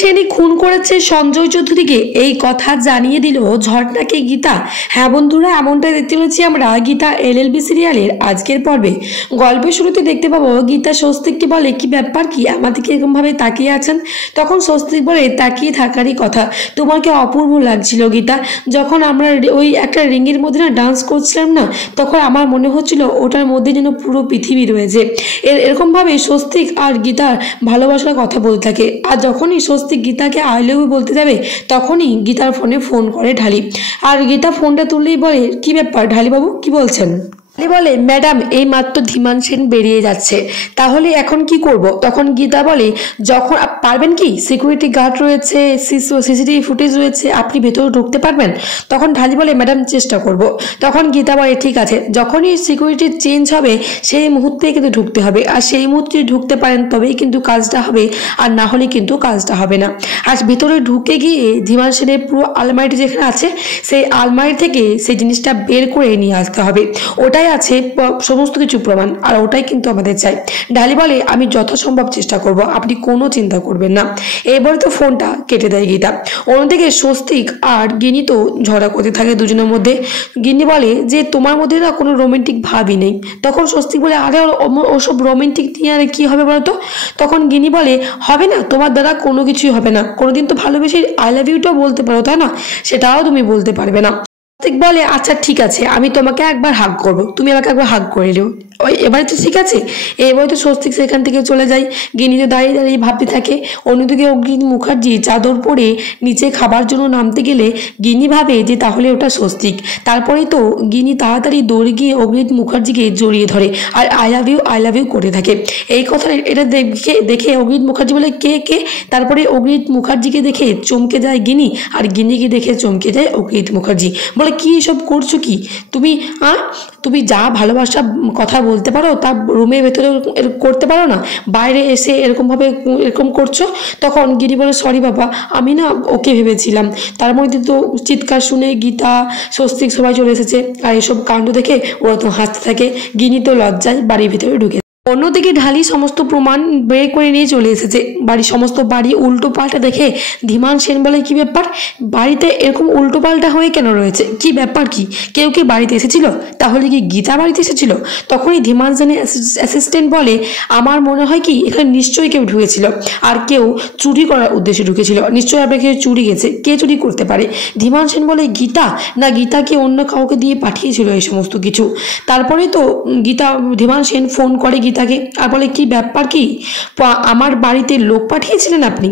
সেনই খুন করেছে সঞ্জয় চৌধুরীকে, এই কথা জানিয়ে দিল ঝর্ণাকে গীতা। হ্যাঁ বন্ধুরা, এমনটাই দেখতে পেয়েছি আমরা গীতা এলএলবি সিরিয়ালের আজকের পর্বে। গল্পের শুরুতে দেখতে পাবো গীতা স্বস্তিককে বলে, কি ব্যাপার, কি আমাদেরকে এরকমভাবে তাকিয়ে আছেন? তখন স্বস্তিক বলে, তাকিয়ে থাকারই কথা, তোমাকে অপূর্ব লাগছিল গীতা। যখন আমরা ওই একটা রিংয়ের মধ্যে না ডান্স করছিলাম না, তখন আমার মনে হচ্ছিল ওটার মধ্যে যেন পুরো পৃথিবী রয়েছে। এরকমভাবে স্বস্তিক আর গীতার ভালোবাসার কথা বলতে থাকে। আর যখনই স্বস্তিক গীতাকে আই লাভ ইউ বলতে যাবে, তখনই গীতার ফোন করে ঢালি। আর গীতা ফোনটা তুললেই বলে, কি ব্যাপার ঢালিবাবু, কি বলছেন? বলে, ম্যাডাম এই মাত্র ধীমান সেন বেরিয়ে যাচ্ছে, তাহলে এখন কি করব? তখন গীতা বলে, যখন পারবেন কি, সিকিউরিটি গার্ড রয়েছে, সিসিটিভি ফুটেজ রয়েছে, আপনি ভেতরে ঢুকতে পারবেন? তখন ঢালি বলে, ম্যাডাম চেষ্টা করব। তখন গীতা বলে, ঠিক আছে, যখনই সিকিউরিটি চেঞ্জ হবে সেই মুহূর্তে কিন্তু ঢুকতে হবে, আর সেই মুহূর্তে ঢুকতে পারেন তবেই কিন্তু কাজটা হবে, আর না হলে কিন্তু কাজটা হবে না। আর ভিতরে ঢুকে গিয়ে ধীমান সেনের পুরো আলমারিটি যেখানে আছে, সেই আলমারি থেকে সেই জিনিসটা বের করে নিয়ে আসতে হবে। ওটাই আছে সমস্ত কিছু প্রমাণ, আর ওটাই কিন্তু আমাদের চাই। ঢালি বলে, আমি যথাসম্ভব চেষ্টা করব, আপনি কোনো চিন্তা করবেন না। এবারে তো ফোনটা কেটে দেয় গীতা। অন্যদিকে স্বস্তিক আর গিনি তো ঝগড়া করতে থাকে দুজনের মধ্যে। গিনি বলে যে, তোমার মধ্যে না কোনো রোমান্টিক ভাবই নেই। তখন স্বস্তিক বলে, আরে ওসব রোমান্টিক নিয়ে আর কি হবে বলতো? তখন গিনি বলে, হবে না, তোমার দ্বারা কোনো কিছুই হবে না। কোনোদিন তো ভালোবেসে আই লাভ ইউটাও বলতে পারো, তাই না? সেটাও তুমি বলতে পারবে না। বলে, আচ্ছা ঠিক আছে, আমি তোমাকে একবার হাগ করবো, তুমি আমাকে একবার হাগ করে দিও। ওই এবারে তো ঠিক আছে। এবারে তো স্বস্তিক সেখান থেকে চলে যায়। গিনি তো দাঁড়িয়ে দাঁড়িয়ে ভাবতে থাকে। অন্যদিকে অগ্নিত মুখার্জি চাদর পরে নিচে খাবার জন্য নামতে গেলে গিনি ভাবে যে তাহলে ওটা স্বস্তিক। তারপরেই তো গিনি তাড়াতাড়ি দৌড়ে গিয়ে অগ্নিত মুখার্জিকে জড়িয়ে ধরে আর আই লাভ ইউ করে থাকে। এই কথা এটা দেখে অগ্নিত মুখার্জি বলে, কে কে? তারপরে অগ্নিত মুখার্জিকে দেখে চমকে যায় গিনি, আর গিনিকে দেখে চমকে যায় অগ্নিত মুখার্জি। বলে, কি এসব করছো কি তুমি যা ভালোবাসা কথা বলতে পারো তা রুমের ভেতরে করতে পারো না, বাইরে এসে এরকম করছো? তখন গিরি বলে, সরি বাবা, আমি না ওকে ভেবেছিলাম। তার মধ্যে তো চিৎকার শুনে গীতা স্বস্তিক সবাই চলে এসেছে, আর এসব কাণ্ড দেখে ওরা তো হাসতে থাকে। গিনি তো লজ্জায় বাড়ির ভেতরে ঢুকে। অন্যদিকে ঢালি সমস্ত প্রমাণ বের করে নিয়ে চলে এসেছে। সমস্ত বাড়ি উল্টো পাল্টা দেখে ধীমান সেন বলে, কি ব্যাপার, বাড়িতে এরকম উল্টো পাল্টা হয়ে কেন রয়েছে? কি ব্যাপার, কি কেউ কি বাড়িতে এসেছিল? তাহলে কি গীতা বাড়িতে এসেছিল? তখনই ধীমান সেনের অ্যাসিস্ট্যান্ট বলে, আমার মনে হয় কি এখানে নিশ্চয়ই কেউ ঢুকেছিল, আর কেউ চুরি করার উদ্দেশ্যে ঢুকেছিল। নিশ্চয়ই আপনাকে চুরি গেছে, কে চুরি করতে পারে? ধীমান সেন বলে, গীতা না, গীতাকে অন্য কাউকে দিয়ে পাঠিয়েছিল এই সমস্ত কিছু। তারপরে তো ধীমান সেন ফোন করে গীতাকে আর বলে, কি ব্যাপার, কি আমার বাড়িতে লোক পাঠিয়েছিলেন আপনি,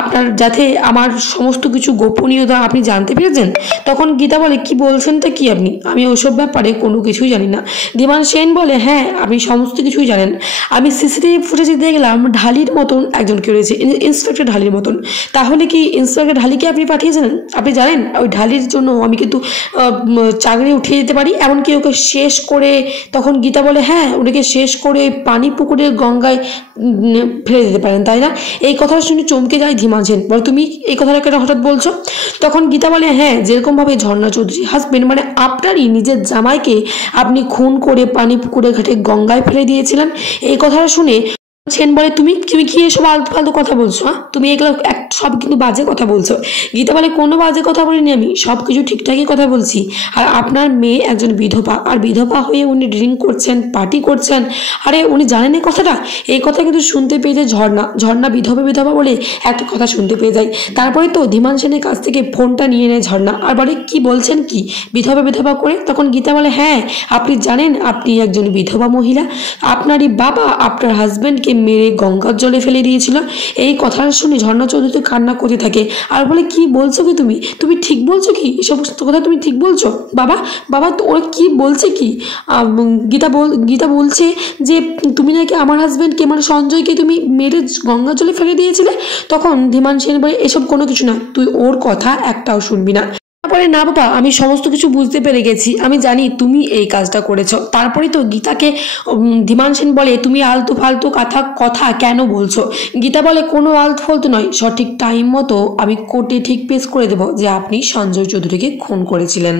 আপনার যাতে আমার সমস্ত কিছু গোপনীয়তা আপনি জানতে পেরেছেন? তখন গীতা বলে, কি বলছেন তো কি আপনি? আমি ওসব ব্যাপারে কোনো কিছুই জানি না। ধীমান সেন বলে, হ্যাঁ আপনি সমস্ত কিছুই জানেন। আমি সিসিটিভি ফুটেজে দেখলাম ঢালির মতন একজনকে রয়েছে, ইন্সপেক্টর ঢালির মতন। তাহলে কি ইন্সপেক্টর ঢালিকে আপনি পাঠিয়েছেন? আপনি জানেন ওই ঢালির জন্য আমি কিন্তু চাকরি উঠিয়ে দিতে পারি, এমনকি ওকে শেষ করে। তখন গীতা বলে, হ্যাঁ ওনাকে শেষ করে পানি পুকুরের গঙ্গায় ফেলে দিতে পারেন, তাই না? এই কথাটা শুনে চমকে যায় ধীমান সেন। বলে, তুমি এই কথাটা কেন হঠাৎ বলছো? তখন গীতা বলে, হ্যাঁ যেরকমভাবে ঝর্ণা চৌধুরী হাজবেন্ড মানে আপনারই নিজের জামাইকে আপনি খুন করে পানি পুকুরে ঘাটে গঙ্গায় ফেলে দিয়েছিলেন। এই কথাটা শুনে সেন বলে, তুমি কি এসব আলতু ফালতু কথা বলছো? তুমি এগুলো সব কিন্তু বাজে কথা বলছো। গীতা বলে, কোনো বাজে কথা বলিনি, আমি সব কিছু ঠিকঠাকই কথা বলছি। আর আপনার মেয়ে একজন বিধবা, আর বিধবা হয়ে উনি ড্রিঙ্ক করছেন, পার্টি করছেন। আরে উনি জানেন এই কথাটা? এই কথা কিন্তু শুনতে পেয়ে যায় ঝর্ণা বিধবা বলে একটা কথা শুনতে পেয়ে যায়। তারপরে তো ধীমান সেনের কাছ থেকে ফোনটা নিয়ে নেয় ঝর্ণা আর বলে, কি বলছেন, কি বিধবা করে? তখন গীতা বলে, হ্যাঁ আপনি জানেন আপনি একজন বিধবা মহিলা, আপনারই বাবা আপনার হাজব্যান্ডকে মেরে গঙ্গার জলে ফেলে দিয়েছিল। এই কথাটা শুনে ঝর্ণা চৌধুরী কান্না করতে থাকে আর বলে, কি বলছো কি তুমি ঠিক বলছো কি? এসব কথা তুমি ঠিক বলছো? বাবা তো ওরা কি বলছে কি? গীতা বলছে যে তুমি নাকি আমার হাজব্যান্ডকে মানে সঞ্জয়কে তুমি মেরে গঙ্গার জলে ফেলে দিয়েছিলে। তখন ধীমান সেন বলে, এসব কোনো কিছু না, তুই ওর কথা একটাও শুনবি না। তারপরে, না বাবা আমি সমস্ত কিছু বুঝতে পেরে গেছি, আমি জানি তুমি এই কাজটা করেছো। তারপরে তো গীতাকে ধীমান সেন বলে, তুমি আলতু ফালতু কথা কেন বলছো? গীতা বলে, কোনো আলতু ফালতু নয়, সঠিক টাইম মতো আমি কোর্টে ঠিক পেশ করে দেবো যে আপনি সঞ্জয় চৌধুরীকে খুন করেছিলেন।